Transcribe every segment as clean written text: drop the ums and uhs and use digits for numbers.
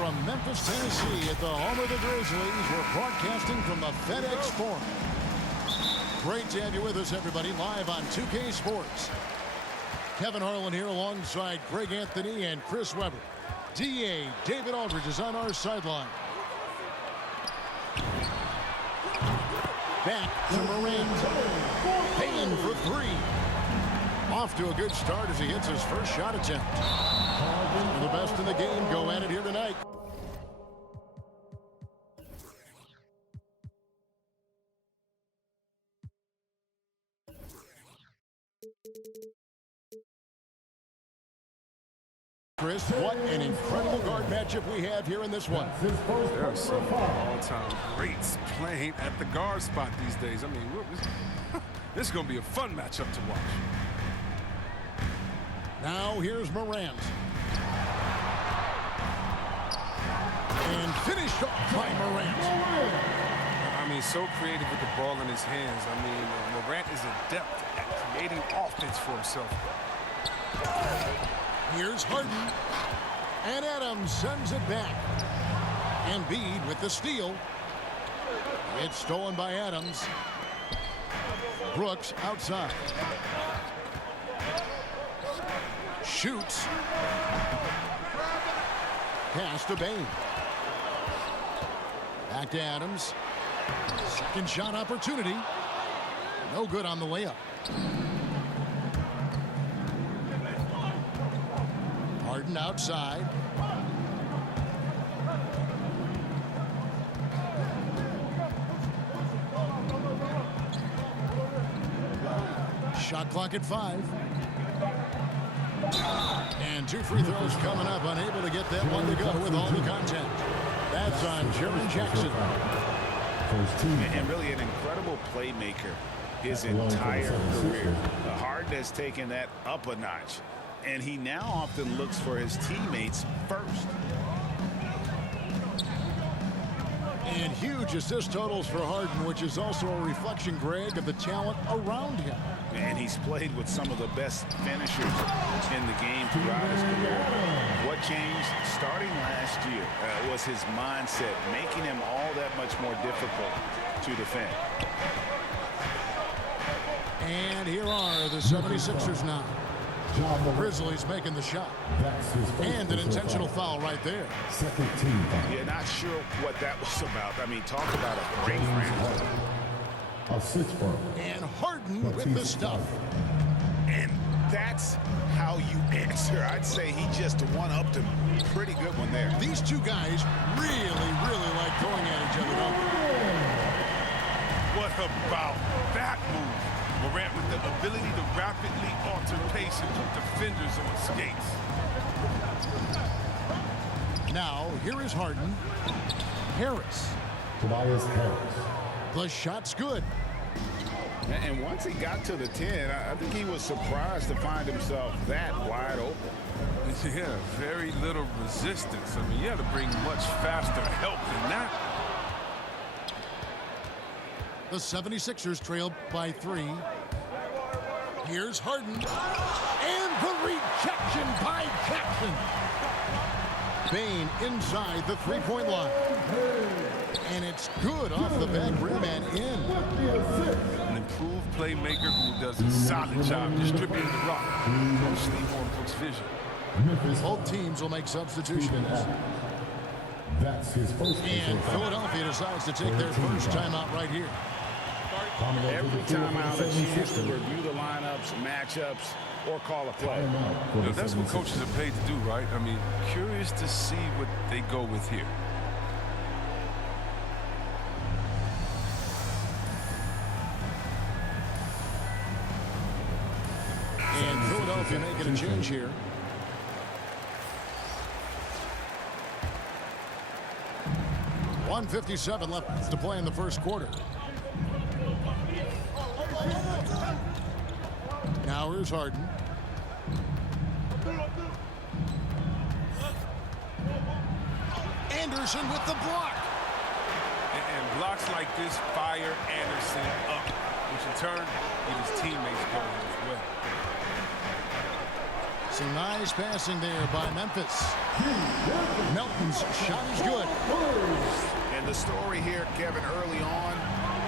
from Memphis, Tennessee, at the home of the Grizzlies. We're broadcasting from the FedEx Forum. Great to have you with us, everybody, live on 2K Sports. Kevin Harlan here alongside Greg Anthony and Chris Webber. DA David Aldridge is on our sideline. Back to Morant. Payne for three. Off to a good start as he hits his first shot attempt. The best in the game go at it here tonight. Chris, what an incredible guard matchup we have here in this one. There are some all-time greats playing at the guard spot these days. I mean, this is going to be a fun matchup to watch. Now here's Morant. And finished off by Morant. I mean, so creative with the ball in his hands. I mean, Morant is adept at creating offense for himself. Here's Harden. And Adams sends it back. Embiid with the steal. It's stolen by Adams. Brooks outside. Shoots. Pass to Bane. Back to Adams. Second shot opportunity. No good on the layup. Harden outside. Shot clock at 5. And 2 free throws coming up. Unable to get that one to go with all the content. That's on Jaren Jackson. And really an incredible playmaker his entire career. Harden has taken that up a notch. And he now often looks for his teammates first. And huge assist totals for Harden, which is also a reflection, Greg, of the talent around him. And he's played with some of the best finishers in the game throughout his career. What changed starting last year was his mindset, making him all that much more difficult to defend. And here are the 76ers now. Grizzlies making the shot. And an intentional foul right there. Yeah, not sure what that was about. I mean, talk about a great friend. And Harden with the stuff. And that's how you answer. I'd say he just one-upped him. Pretty good one there. These two guys really like going at each other, don't they? What about that move? Morant with the ability to rapidly alter pace and put defenders on skates. Now, here is Harden. Harris. Tobias Harris. The shot's good. And once he got to the 10, I think he was surprised to find himself that wide open. Yeah, very little resistance. I mean, you had to bring much faster help than that. The 76ers trail by 3. Here's Harden. And the rejection by Jackson. Bane inside the three-point line. And it's good off the back rim and in. An improved playmaker who does a solid job distributing the rock. Mostly on Brooks' vision. Both teams will make substitutions. That's his first. And Philadelphia decides to take their first timeout right here. Every time out, a chance to review the lineups, matchups, or call a play. You know, that's what coaches are paid to do, right? I mean, curious to see what they go with here. And Philadelphia making a change here. .157 left to play in the first quarter. Now here's Harden. Anderson with the block. And blocks like this fire Anderson up, which in turn get his teammates going as well. Some nice passing there by Memphis. Melton's shot is good. And the story here, Kevin, early on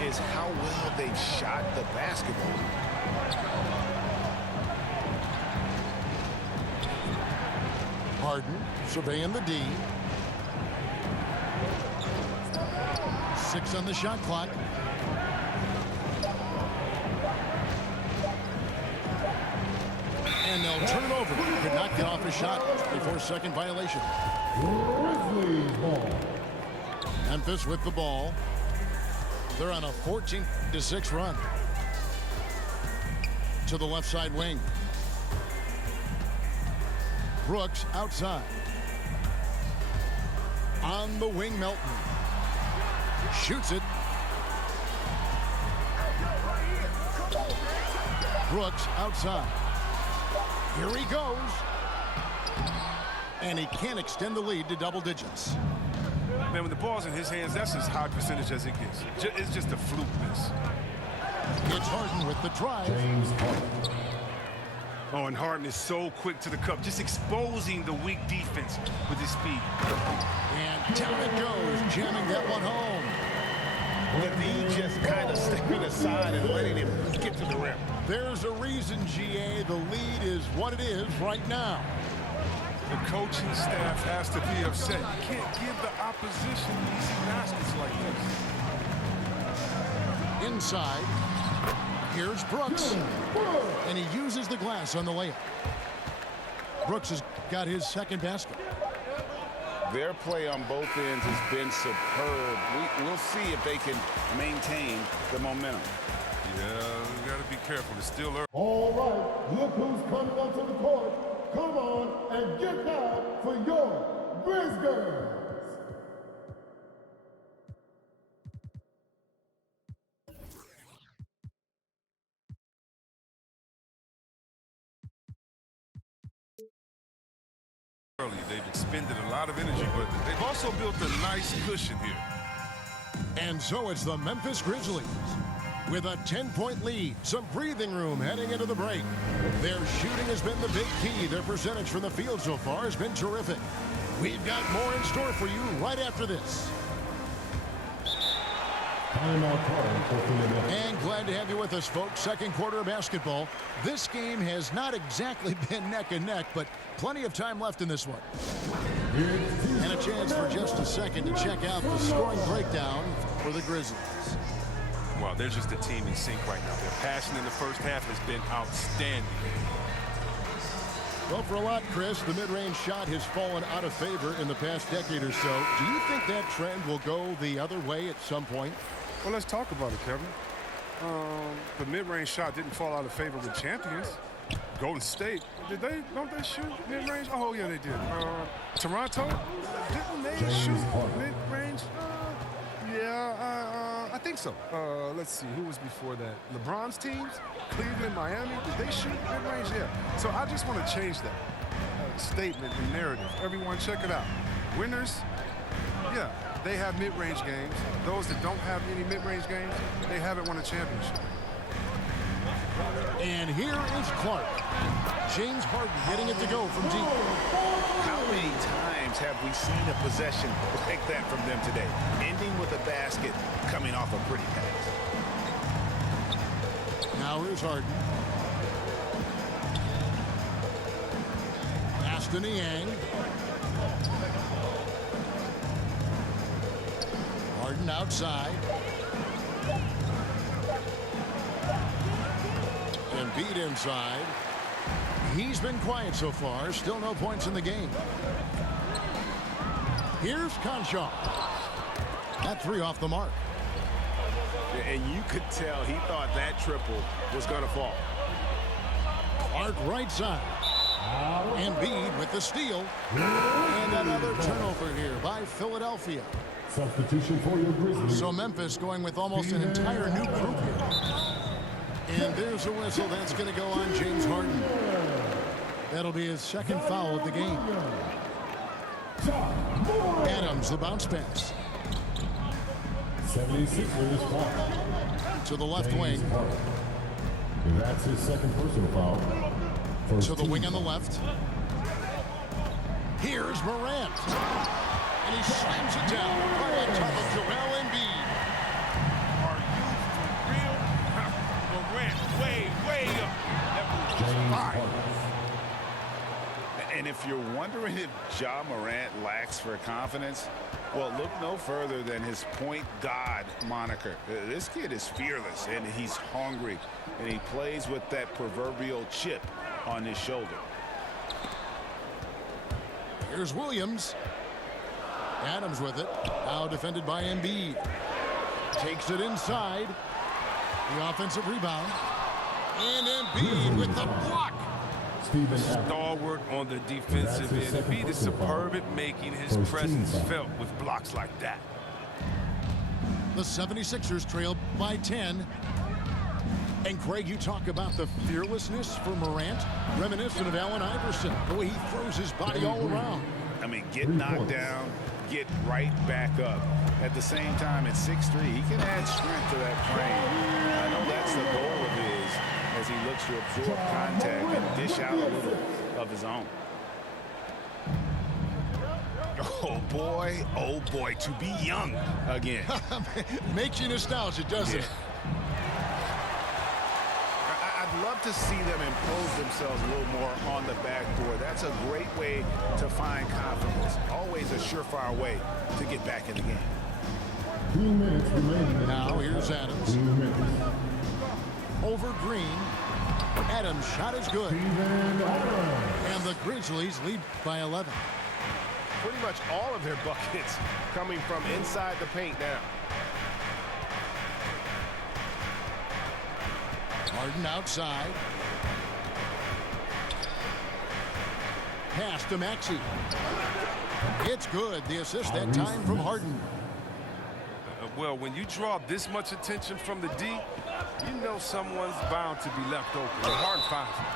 is how well they've shot the basketball. Harden surveying the D. 6 on the shot clock. And they'll turn it over. Could not get off a shot before second violation. Grizzlies ball. Memphis with the ball. They're on a 14-6 run. To the left side wing. Brooks outside. On the wing, Melton. Shoots it. Brooks outside. Here he goes. And he can't extend the lead to double digits. Man, when the ball's in his hands, that's as high percentage as it gets. It's just a fluke miss. It's Harden with the drive. James Harden. Oh, and Harden is so quick to the cup, just exposing the weak defense with his speed. And down it goes, jamming that one home. But he just kind of stepping aside and letting him get to the rim. There's a reason, GA, the lead is what it is right now. The coaching staff has to be upset. You can't give the opposition easy baskets like this. Inside, here's Brooks. And he uses the glass on the layup. Brooks has got his second basket. Their play on both ends has been superb. We'll see if they can maintain the momentum. Yeah, we got to be careful. It's still early. All right, look who's coming onto the court. Come on and get down for your Grizzlies. They've expended a lot of energy, but they've also built a nice cushion here. And so it's the Memphis Grizzlies with a 10-point lead, some breathing room heading into the break. Their shooting has been the big key. Their percentage from the field so far has been terrific. We've got more in store for you right after this. And glad to have you with us, folks. Second quarter of basketball. This game has not exactly been neck and neck, but plenty of time left in this one. And a chance for just a second to check out the scoring breakdown for the Grizzlies. Wow, they're just a team in sync right now. Their passion in the first half has been outstanding. Well, for a lot, Chris, the mid-range shot has fallen out of favor in the past decade or so. Do you think that trend will go the other way at some point? Well, let's talk about it, Kevin. The mid-range shot didn't fall out of favor with champions. Golden State, don't they shoot mid-range? Oh, yeah, they did. Toronto, didn't they shoot mid-range? Yeah, I think so. Let's see, who was before that? LeBron's teams, Cleveland, Miami, did they shoot mid-range? Yeah. So I just want to change that statement and narrative. Everyone check it out. Winners, yeah, they have mid-range games. Those that don't have any mid-range games, they haven't won a championship. And here is Clark. James Harden getting it to go from deep. How many times have we seen a possession like that from them today? Ending with a basket, coming off a pretty pass. Now here's Harden. Pass to Niang. Harden outside. Embiid inside. He's been quiet so far. Still no points in the game. Here's Conchar. That three off the mark. And you could tell he thought that triple was going to fall. Clark right side. Embiid with the steal. And another turnover here by Philadelphia. Substitution for your Grizzlies. So Memphis going with almost an entire new group here. And there's a whistle that's going to go on James Harden. That'll be his second foul of the game. Adams, the bounce pass. 76ers foul. To the left wing. That's his second personal foul. To the wing on the left. Here's Morant. And he slams it down right on top of Joel Embiid. Are you for real? Morant way up. That was fire. And if you're wondering if Ja Morant lacks for confidence, well, look no further than his point god moniker. This kid is fearless, and he's hungry, and he plays with that proverbial chip on his shoulder. Here's Williams. Adams with it. Now defended by Embiid. Takes it inside. The offensive rebound. And Embiid with the block. Stalwart on the defensive end. Embiid is superb at making his presence felt with blocks like that. The 76ers trail by 10. And Craig, you talk about the fearlessness for Morant, reminiscent of Allen Iverson, the way he throws his body all around. I mean, get knocked down, get right back up. At the same time, at 6'3", he can add strength to that frame. I know that's the goal of his as he looks to absorb contact and dish out a little of his own. Oh boy, to be young again. Makes you nostalgic, doesn't it? I'd love to see them impose themselves a little more on the backboard. That's a great way to find confidence. Always a surefire way to get back in the game. 2 minutes remaining. Now here's Adams. 2 minutes. Over Green. Adams' shot is good. Steven Adams. And the Grizzlies lead by 11. Pretty much all of their buckets coming from inside the paint now. Harden outside. Pass to Maxey. It's good. The assist that time from Harden. Well, when you draw this much attention from the D, you know someone's bound to be left open. And Harden finds it.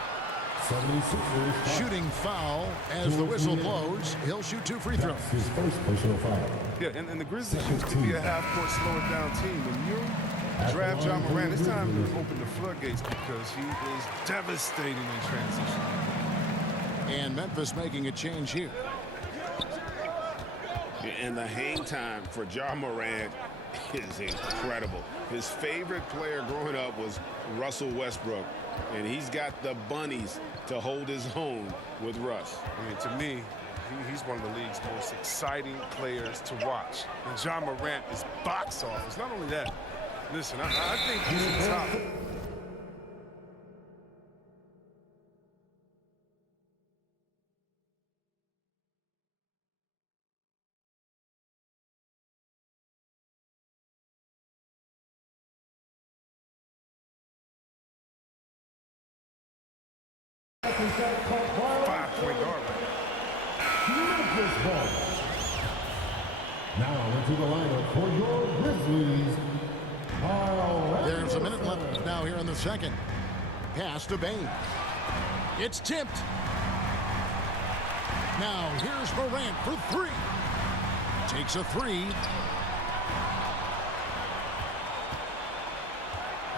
76ers. Shooting foul as the whistle blows. He'll shoot 2 free throws. His first personal foul. Yeah, and the Grizzlies used to be a half-court slower down team. When you draft Ja Morant, it's time to open the floodgates because he is devastating in transition. And Memphis making a change here. And the hang time for Ja Morant is incredible. His favorite player growing up was Russell Westbrook, and he's got the bunnies to hold his own with Russ. I mean, to me, he's one of the league's most exciting players to watch. And Ja Morant is box office. Not only that, listen, I think he's the top. 5-point guard. Memphis ball. Now into the lineup for your Grizzlies. There's a minute left now here in the second. Pass to Bane. It's tipped. Now here's Morant for 3. Takes a 3.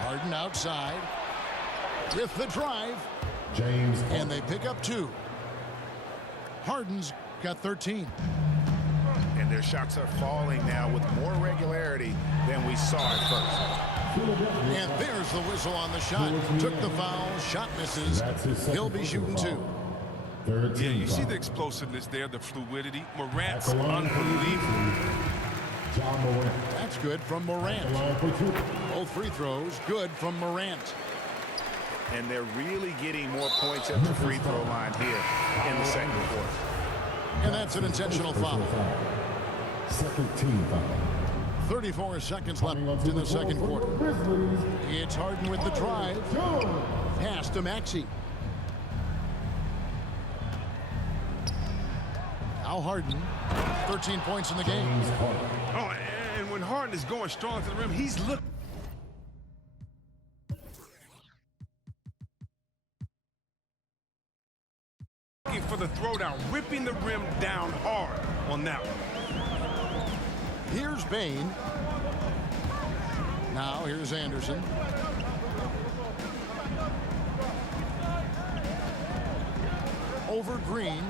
Harden outside with the drive. James And they pick up 2. Harden's got 13. And their shots are falling now with more regularity than we saw at first. And there's the whistle on the shot. Took the foul. Shot misses. He'll be shooting 2. Yeah, you see the explosiveness there, the fluidity. Morant's unbelievable. Ja Morant. That's good from Morant. Line for 2. Both free throws good from Morant. And they're really getting more points at the free throw line here in the second quarter. And that's an intentional foul. Second team foul. 34 seconds left in the second quarter. Grizzlies. It's Harden with the drive. Pass to Maxey. Now Harden. 13 points in the game. James Harden. Oh, and when Harden is going strong to the rim, he's looking for the throwdown, ripping the rim down hard on that one. Here's Bane. Now here's Anderson. over Green.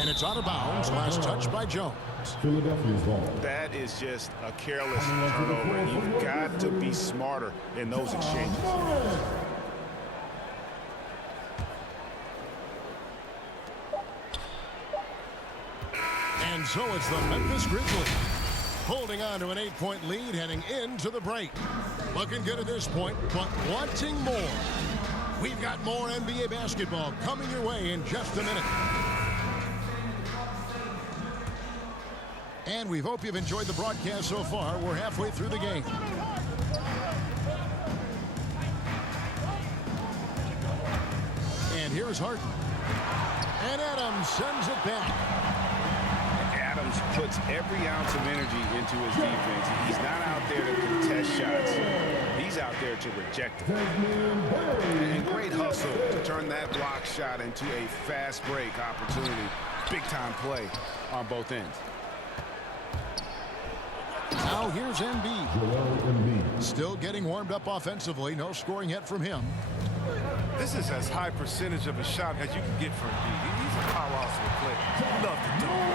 And it's out of bounds. Last touch by Jones. Philadelphia's ball. That is just a careless turnover. You've got to be smarter in those exchanges. And so it's the Memphis Grizzlies holding on to an 8-point lead heading into the break. Looking good at this point, but wanting more. We've got more NBA basketball coming your way in just a minute. And we hope you've enjoyed the broadcast so far. We're halfway through the game. And here's Harden. And Adams sends it back. Adams puts every ounce of energy into his defense. He's not out there to contest shots. He's out there to reject them. And great hustle to turn that block shot into a fast break opportunity. Big time play on both ends. Now here's Embiid. Still getting warmed up offensively. No scoring yet from him. This is as high percentage of a shot as you can get from Embiid. He's a powerhouse of a player. Love to do it.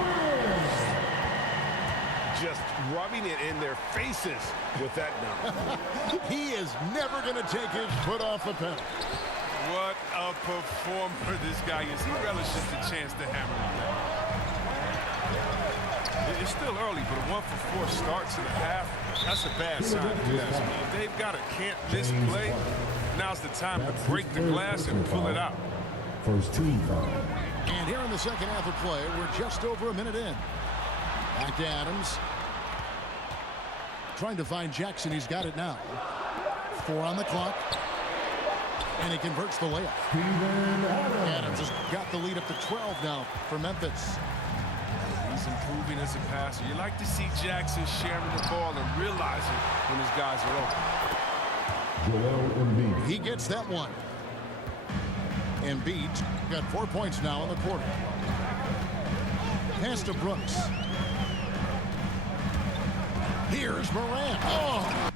Just rubbing it in their faces with that number. He is never going to take his foot off the pedal. What a performer this guy is. He relishes the chance to hammer it down. It's still early, but a 1-for-4 starts in the half. That's a bad sign. If they've got a can't-miss play, now's the time to break the glass and pull it out. First team foul. And here in the second half of play, we're just over a minute in. Back to Adams. Trying to find Jackson. He's got it now. 4 on the clock. And he converts the layup. Adams has got the lead up to 12 now for Memphis. He's improving as a passer. You like to see Jackson sharing the ball and realizing when his guys are open. Joel Embiid. He gets that one. Embiid's got 4 points now in the quarter. Pass to Brooks. Here's Morant. Oh!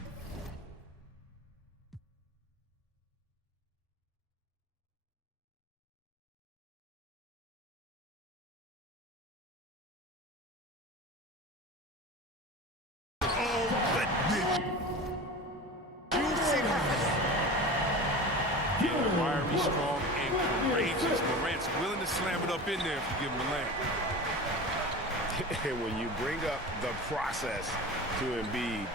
Wiry, strong, and courageous. Morant's willing to slam it up in there if you give him a lane. And when you bring up the process to Embiid,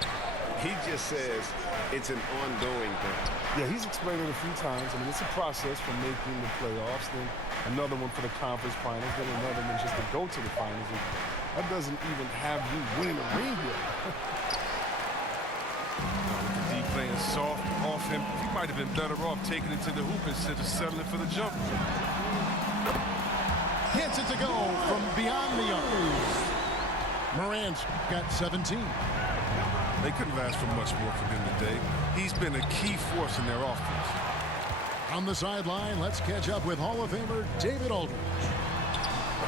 he just says it's an ongoing thing. Yeah, he's explained it a few times. I mean, it's a process from making the playoffs, then another one for the conference finals, then another one just to go to the finals. And that doesn't even have you winning a ring yet. With the D playing soft off him, he might have been better off taking it to the hoop instead of settling for the jumper. Gets it to go from beyond the arc. Morant's got 17. They couldn't have asked for much more from him today. He's been a key force in their offense. On the sideline, let's catch up with Hall of Famer David Aldridge.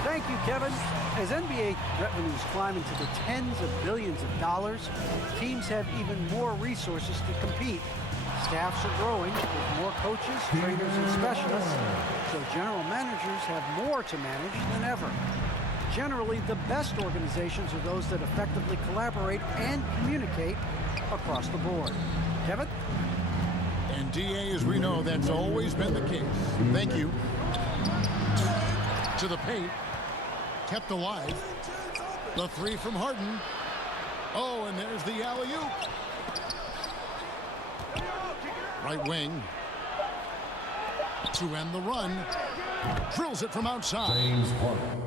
Thank you, Kevin. As NBA revenues climb into the tens of billions of dollars, teams have even more resources to compete. Staffs are growing with more coaches, trainers, and specialists, so general managers have more to manage than ever. Generally, the best organizations are those that effectively collaborate and communicate across the board. Kevin? And DA, as we know, that's always been the case. Thank you. To the paint. Kept alive. The 3 from Harden. Oh, and there's the alley-oop. Right wing. To end the run. Drills it from outside. James Harden.